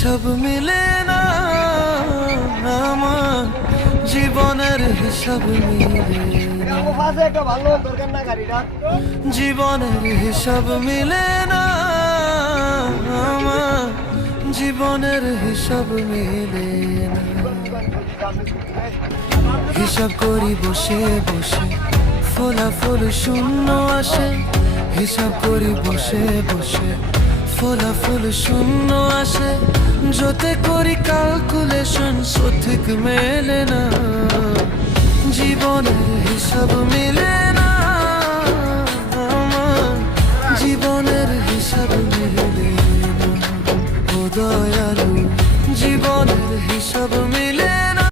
হিসাব মিলে না, আমার জীবনের হিসাব মিলে না, জীবনের হিসাব মিলে না, আমার জীবনের হিসাব মিলে না। হিসাব করি বসে বসে, ফলাফল শূন্য আসে। হিসাব করি বসে বসে, ফলাফল শূন্য আসে। যতে করি ক্যালকুলেশন সঠিক মেলে না, জীবনের হিসাব মিলে